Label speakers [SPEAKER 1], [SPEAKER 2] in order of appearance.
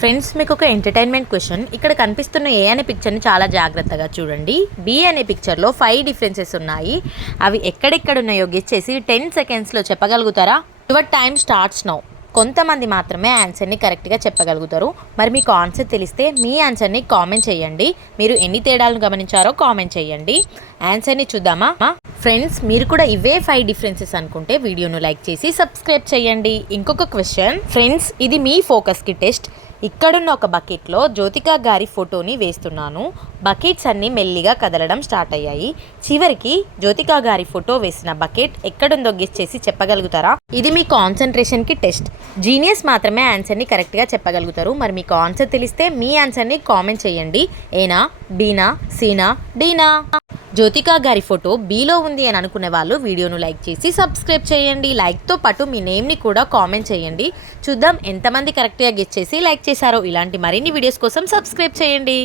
[SPEAKER 1] Friends మీకు ఒక entertainment question. ఇక్కడ కనిపిస్తున్న ఏ అనే పిక్చర్ని చాలా జాగ్రత్తగా చూడండి. బి అనే పిక్చర్లో ఫైవ్ డిఫరెన్సెస్ ఉన్నాయి. అవి ఎక్కడెక్కడ ఉన్నాయో గెస్ చేసి టెన్ సెకండ్స్లో చెప్పగలుగుతారా? యువర్ టైం స్టార్ట్స్ నౌ కొంతమంది మాత్రమే ఆన్సర్ని కరెక్ట్గా చెప్పగలుగుతారు. మరి మీకు ఆన్సర్ తెలిస్తే మీ ఆన్సర్ని కామెంట్ చేయండి. మీరు ఎన్ని తేడాలను గమనించారో కామెంట్ చేయండి. ఆన్సర్ని చూద్దామా? ఫ్రెండ్స్ మీరు కూడా ఇవే ఫైవ్ డిఫరెన్సెస్ అనుకుంటే వీడియోను లైక్ చేసి సబ్స్క్రైబ్ చేయండి. ఇంకొక క్వశ్చన్ ఫ్రెండ్స్ ఇది మీ ఫోకస్కి టెస్ట్ ఇక్కడున్న ఒక బకెట్లో జ్యోతిక గారి ఫోటోని వేస్తున్నాను. బకెట్స్ అన్నీ మెల్లిగా కదలడం స్టార్ట్ అయ్యాయి. చివరికి జ్యోతిక గారి ఫోటో వేసిన బకెట్ ఎక్కడుందో గెస్ చేసి చెప్పగలుగుతారా? ఇది మీ కాన్సన్ట్రేషన్కి టెస్ట్ జీనియస్ మాత్రమే ఆన్సర్ని కరెక్ట్గా చెప్పగలుగుతారు. మరి మీకు ఆన్సర్ తెలిస్తే మీ ఆన్సర్ని కామెంట్ చేయండి. ఏనా బీనా సీనా డీనా? జ్యోతికా గారి ఫోటో బీలో ఉంది అని అనుకునే వాళ్ళు వీడియోను లైక్ చేసి సబ్స్క్రైబ్ చేయండి. లైక్తో పాటు మీ నేమ్ని కూడా కామెంట్ చేయండి. చూద్దాం ఎంతమంది కరెక్ట్గా గెస్ చేసి లైక్ చేశారో. ఇలాంటి మరిన్ని వీడియోస్ కోసం సబ్స్క్రైబ్ చేయండి.